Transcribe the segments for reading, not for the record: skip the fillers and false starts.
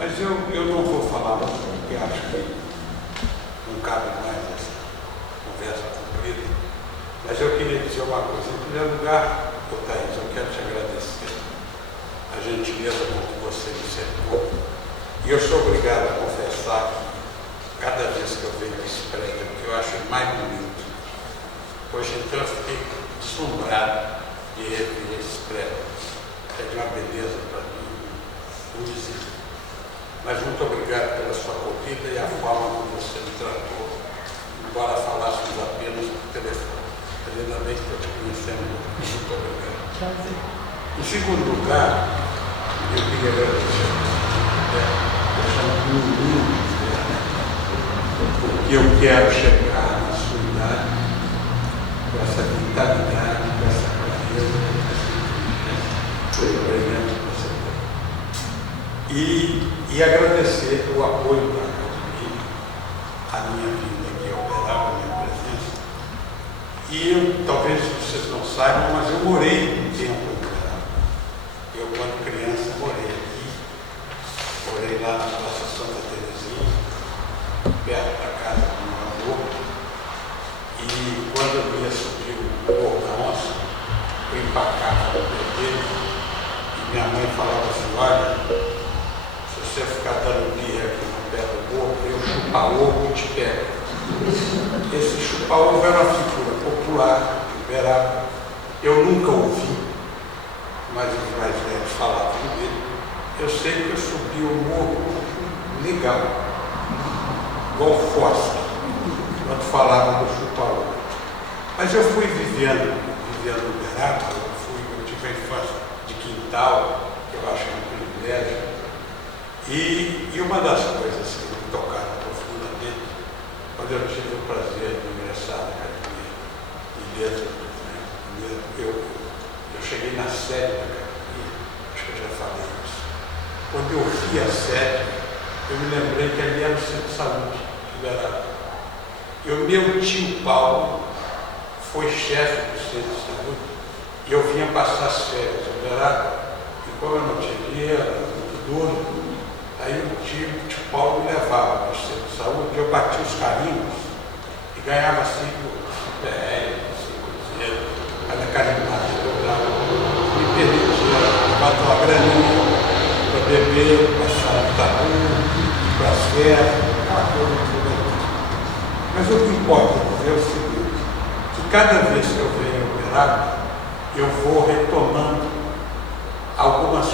Mas eu não vou falar muito, porque acho que não cabe mais essa conversa comprida. Mas eu queria dizer uma coisa. Em primeiro lugar, Thaís, eu quero te agradecer a gentileza com que você me cercou. E eu sou obrigado a confessar que cada vez que eu venho a esse prédio, eu acho mais bonito. Hoje então eu fiquei deslumbrado de rever esse prédio. É de uma beleza para mim indizível. Mas muito obrigado pela sua acolhida e a forma como você me tratou, embora falássemos apenas por telefone. Ainda bem que eu te conhecendo. Muito obrigado. Em segundo lugar, eu queria agradecer porque eu quero chegar na sua idade com essa vitalidade, com essa clareza, com essa inteligência brilhante que você tem. E agradecer o apoio da academia, a minha vinda aqui ao Uberaba, a minha presença. E talvez vocês não saibam, mas eu morei um tempo em Uberaba. Eu, quando criança, morei aqui. Morei lá na Praça Santa Terezinha, perto da casa do meu avô. E quando eu ia subir o Morro da Onça, eu empacava no pé dele. E minha mãe falava assim: olha, se você ficar dando birra aqui no pé do morro, eu chupar ovo e te pego. Esse chupar ovo era uma figura popular de Uberaba. Eu nunca ouvi, mas os mais velhos falavam dele. Eu sei que eu subi o morro legal, igual Fosca, quando falavam do chupar ovo. Mas eu fui vivendo Uberaba, eu tive a infância de quintal, que eu acho um privilégio. E uma das coisas que me tocaram profundamente, quando eu tive o prazer de ingressar na academia de letras, né, eu cheguei na sede da academia, acho que eu já falei isso. Quando eu vi a sede, eu me lembrei que ali era o centro de saúde de Uberaba. E o meu tio Paulo foi chefe do centro de saúde e eu vinha passar as férias em Uberaba. E como eu não tinha dinheiro, era muito duro, aí o tio Paulo me levava para o centro de saúde, eu batia os carimbos e ganhava 5 PR, 5 cruzeiros, cada carimbada eu dava, me permitia bater uma graninha para beber, passar no tabu, ir para as festas, aquela coisa toda. Mas o que importa é o seguinte, que cada vez que eu venho Uberaba, eu vou retomando algumas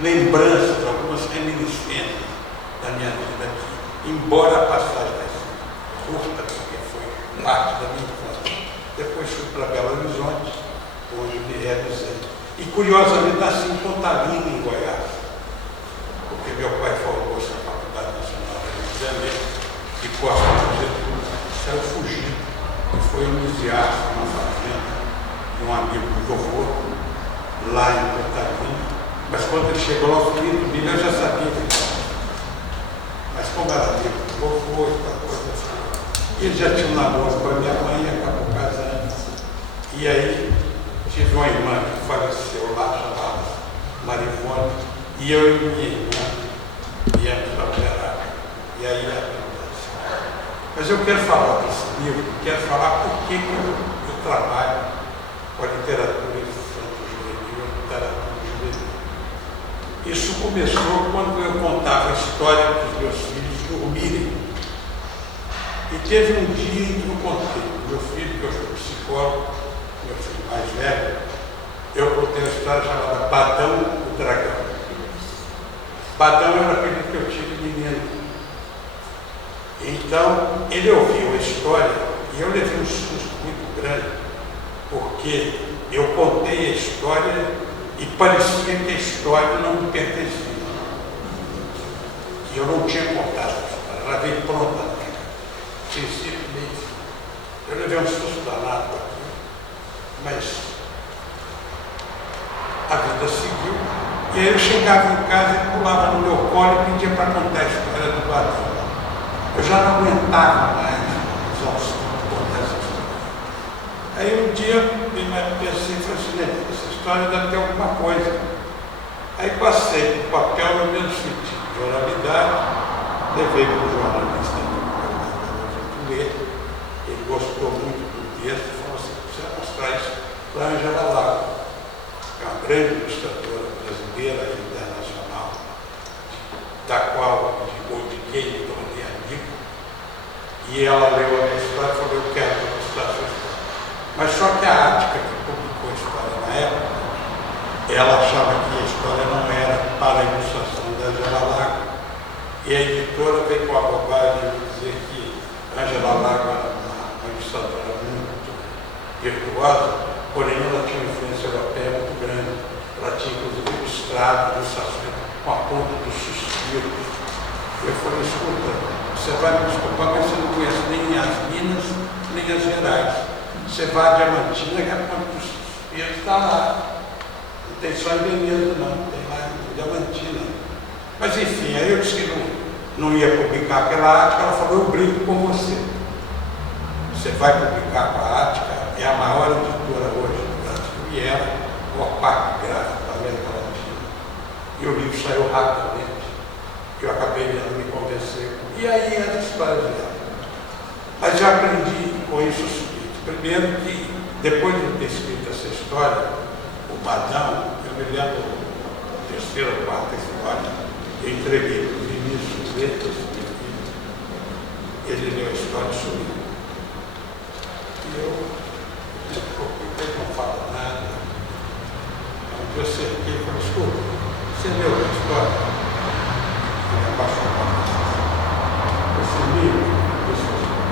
lembranças, algumas reminiscências da minha vida aqui, embora a passagem vai ser curta, porque foi parte da minha infância. Depois fui para Belo Horizonte, onde me realizei. E curiosamente nasci em Pontalina, em Goiás, porque meu pai formou-se na Faculdade Nacional do Rio de Janeiro e Costa do Getúlio saiu fugido e foi homiciar numa fazenda de um amigo do vovô, lá em Pontalina. Mas quando ele chegou lá, o filho dele, eu já sabia que ele estava. Mas como era amigo do vovô e tal coisa assim, ele já tinha um namoro com a minha mãe e acabou casando. E aí tive uma irmã que faleceu lá, chamada Marivone, e eu e minha irmã viemos para Uberaba. E aí aconteceu. Mas eu quero falar desse livro, quero falar por que eu trabalho com a literatura infanto-juvenil, a literatura juvenil. Isso começou quando eu contava a história para os meus filhos dormirem. E teve um dia em que eu contei, meu filho, que eu sou psicólogo, meu filho mais velho, eu contei uma história chamada Badão, o Dragão. Badão era aquele que eu tive menino. Então, ele ouviu a história e eu levei um susto muito grande, porque eu contei a história e parecia que a história não me pertencia. E eu não tinha contado a história, ela veio pronta na minha casa, princípio, meio fim. Eu levei um susto danado aqui, mas a vida seguiu. E aí eu chegava em casa e pulava no meu colo e pedia para contar a história do Badão. Eu já não aguentava mais exaustão de contar essa história. Aí um dia eu pensei, falei assim, essa história deve ter alguma coisa. Aí passei o papel no meu sentido, oralidade, levei para o jornalista ler, ele gostou muito do texto, falou assim, precisa mostrar isso para a Ângela Lago, que é uma grande ilustradora brasileira e internacional, da qual, de quem me tornei amigo, e ela leu a minha história e falou, eu quero mostrar a sua história. Mas só que a Ática, que publicou a história na época, ela achava que a história não era para a ilustração da Ângela Lago. E a editora veio com a bobagem de dizer que a Ângela Lago era uma ilustradora muito virtuosa, porém ela tinha uma influência europeia muito grande. Ela tinha, inclusive, ilustrado ilustrações com a ponta do suspiro. Eu falei, escuta, você vai me desculpar, mas você não conhece nem as Minas, nem as Gerais. Você vai a Diamantina, que a ponta do suspiro está lá. Não tem só em Veneza, não, tem lá em Diamantina. Mas enfim, aí eu disse que não ia publicar aquela Ática, ela falou, eu brinco com você. Você vai publicar com a Ática, é a maior editora hoje do Brasil, e ela, o Opac Gráfico da América Latina. E o livro saiu rapidamente. Eu acabei de me convencer. E aí as histórias dela. Mas já aprendi com isso o seguinte. Primeiro que, depois de ter escrito essa história, o Badão, eu me lembro, a terceira ou quarta história, eu entreguei para o Vinícius Letras, ele leu a história e sumiu. E eu não falo nada. Eu cerquei e falei, escuta, você leu a história? Ele abaixou a cabeça. Esse livro,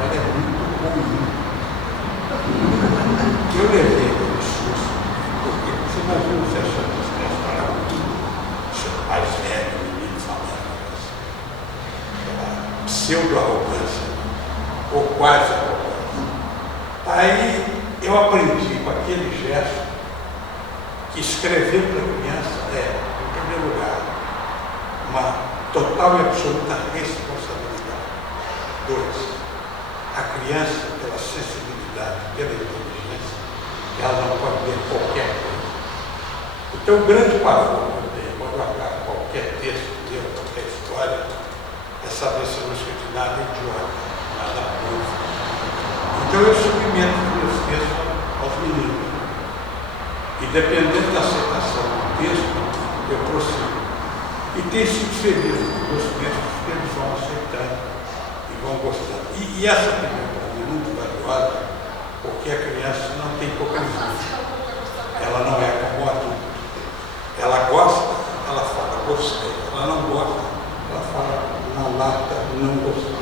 ela é muito ruim. Eu levei aquele susto, porque você imagina você achando que a história é muito, seu pai velho, menino falando isso. Aquela pseudo-arrogância, ou quase arrogância. Aí eu aprendi com aquele gesto que escrever para a criança é, em primeiro lugar, uma total e absoluta responsabilidade. 2. A criança, pela sensibilidade, pela inteligência, ela não pode ler qualquer coisa. Então, o grande pavor que eu tenho quando eu acabo qualquer texto, qualquer história, é saber se eu não escrevi nada idiota, nada coisa. Então, eu submeto os meus textos aos meninos. E, dependendo da aceitação do texto, eu prossigo. E tem sido feliz com os textos que eles vão aceitando e vão gostando. E essa opinião para mim é muito valiosa, porque a criança não tem hipocrisia. Ela não é como o adulto. Ela gosta, ela fala, gostei. Ela não gosta, ela fala, não lata, não gostei.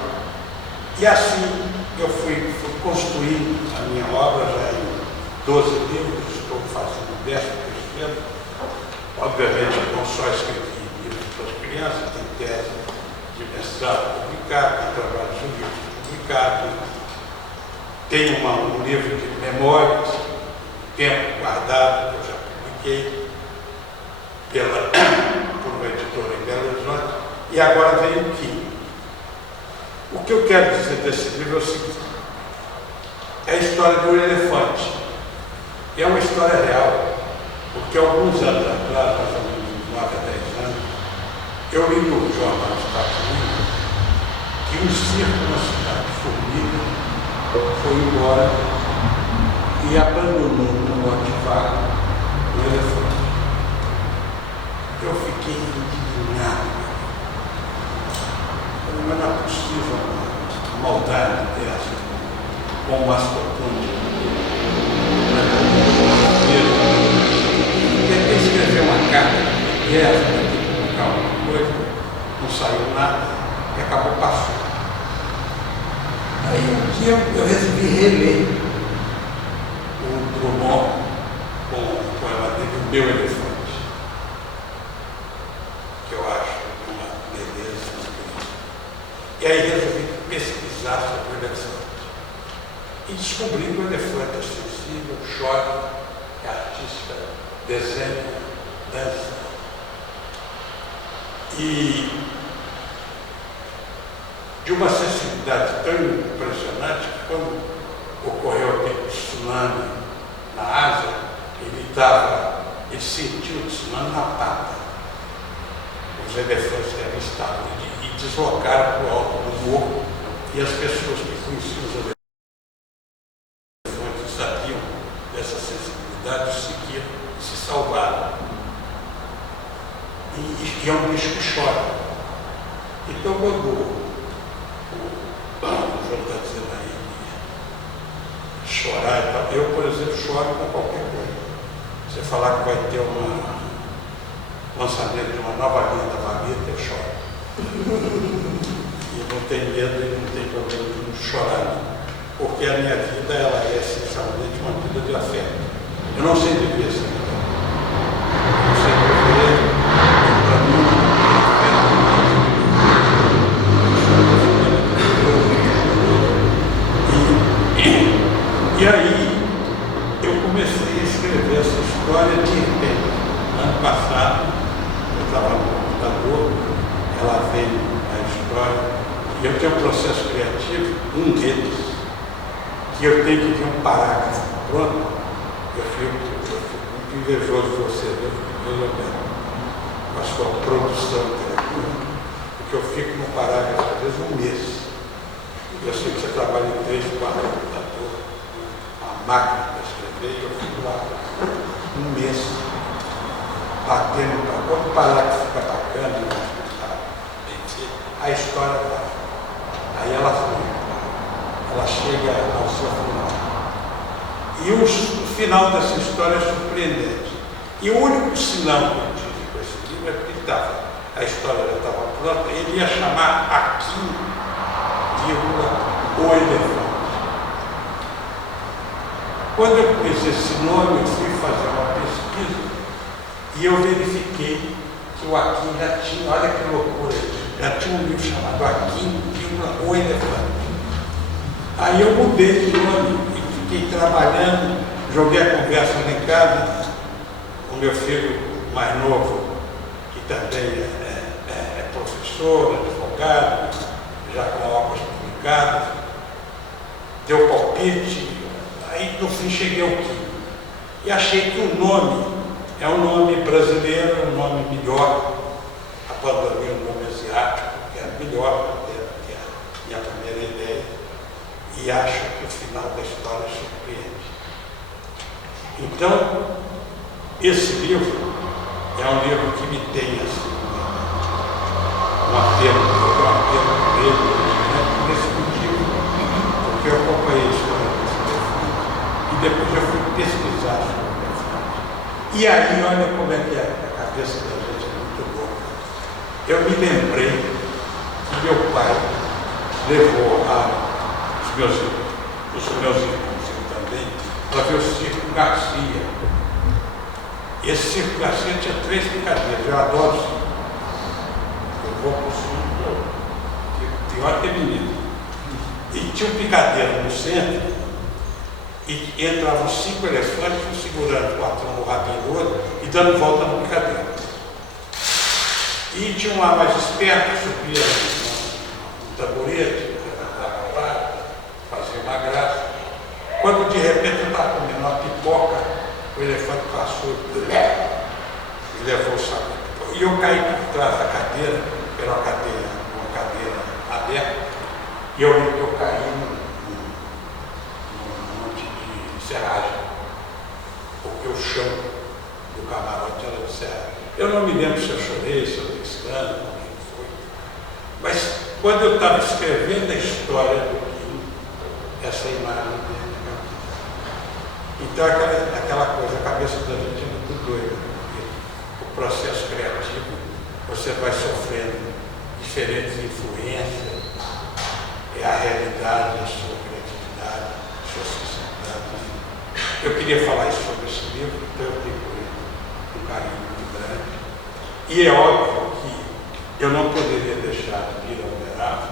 E assim eu fui construindo a minha obra já em 12 livros, estou fazendo o 13º. Obviamente, eu não só escrevi criança, tem tese de mestrado publicado, tem trabalho jurídico publicado, tem um livro de memórias, tempo guardado, que eu já publiquei por uma editora em Belo Horizonte, e agora vem o quinto. O que eu quero dizer desse livro é o seguinte, é a história de um elefante, e é uma história real, porque alguns anos atrás, mais ou menos 9 a 10 anos, eu li no jornal dos Estados Unidos que um circo na cidade de Formiga foi embora e abandonou no lote vago o elefante. Eu fiquei indignado. Mas não é possível uma maldade dessa com o mascotão. Tentei escrever uma carta de guerra, não saiu nada e acabou passando. Aí um dia eu resolvi reler o Drummond com o poema dele, O Meu Elefante, que eu acho uma beleza incrível. E aí resolvi pesquisar sobre o elefante. E descobri que o elefante é sensível, chora, é artista, desenha, dança. E de uma sensibilidade tão impressionante que quando ocorreu aquele tsunami na Ásia, ele sentiu o tsunami na pata. os elefantes se avistavam e deslocaram para o alto do morro, e as pessoas que conheciam os elefantes sabiam dessa sensibilidade, seguiam e se salvaram. E é um bicho que chora. Então, quando o João está dizendo aí que chorar e tal, eu, por exemplo, choro com qualquer coisa. Você falar que vai ter um lançamento de uma nova linha da Valeta, eu choro. E não tem medo e não tem problema de não chorar, não. Porque a minha vida ela é essencialmente uma vida de afeto. Eu não sei viver assim. Eu não sei viver para mim. E aí eu comecei a escrever essa história de repente. Ano passado, eu estava no computador, ela veio a história, e eu tenho um processo criativo, um deles, que eu tenho que ver um parágrafo pronto. Eu fico muito invejoso de você, com a sua produção intelectual, porque eu fico no parágrafo, às vezes, um mês. Eu sei que você trabalha em 3, 4 computadores, uma máquina para escrever, e eu fico lá um mês, batendo para quando o parágrafo fica bacana, a história vai. Aí ela flui, ela chega ao seu final. E o final dessa história é surpreendente. E o único sinal que eu tive com esse livro é que a história já estava pronta, ele ia chamar Aquim, o elefante. Quando eu pus esse nome, eu fui fazer uma pesquisa e eu verifiquei que o Aquim já tinha, olha que loucura, já tinha um livro chamado Aquim, o elefante. Aí eu mudei de nome e fiquei trabalhando, joguei a conversa lá em casa com meu filho mais novo, que também é professor, advogado, já com obras publicadas, deu palpite, aí no fim cheguei ao Kim. E achei que o nome é um nome brasileiro, é um nome melhor, abandonei o nome asiático, que é melhor, que é a minha primeira ideia, e acho que o final da história surpreende. Então, esse livro é um livro que me tem assim, um apelo por ele, nesse motivo, porque eu acompanhei a história desse elefante e depois eu fui pesquisar sobre o elefante. E aí, olha como é que a cabeça da gente é muito louca. Eu me lembrei que meu pai levou os meus irmãos também para ver o Circo Garcia. Esse Circo Garcia tinha 3 brincadeiras, eu adoro circo. Eu vou para o circo, pior que menino. E tinha um picadeiro no centro, e entravam 5 elefantes, um segurando o patrão no rabinho do outro e dando volta no picadeiro. E tinha um lá mais esperto, subia no taburete, levantava lá, fazia uma graça. Quando de repente eu estava comendo uma pipoca, o elefante passou e levou o saco de pipoca. E eu caí por trás da cadeira, era uma cadeira aberta, e eu vi que eu caí num monte de serragem, porque o chão do camarote era de serragem. Eu não me lembro se eu chorei, se eu dei escândalo, o que foi. Mas quando eu estava escrevendo a história do Kim, essa imagem dele na cabeça. Então aquela coisa, a cabeça da gente é muito doida, porque o processo criativo, você vai sofrendo diferentes influências, a realidade, a sua criatividade, a sua sensibilidade. Eu queria falar isso sobre esse livro, então eu tenho por ele um carinho muito grande. E é óbvio que eu não poderia deixar de ir ao Uberaba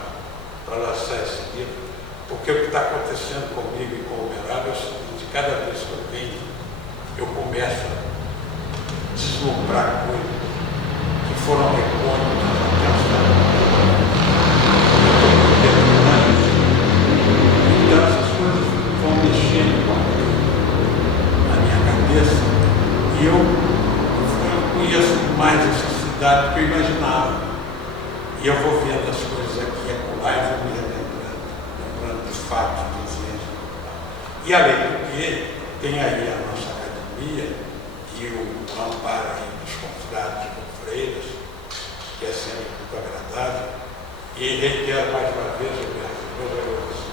para lançar esse livro, porque o que está acontecendo comigo e com o Uberaba é o seguinte: cada vez que eu venho, eu começo a deslumbrar coisas que foram recôndicas até então essas coisas vão mexendo com a minha cabeça e eu conheço mais essa cidade. profundidade do que eu imaginava. E eu vou vendo as coisas aqui e acolá e vou me lembrando dos fatos, dos ciências. E além do que, tem aí a nossa academia e o amparo aí dos confrades e confreiras, que é sempre muito agradável. E reitero mais uma vez, Roberto, meus agradecimentos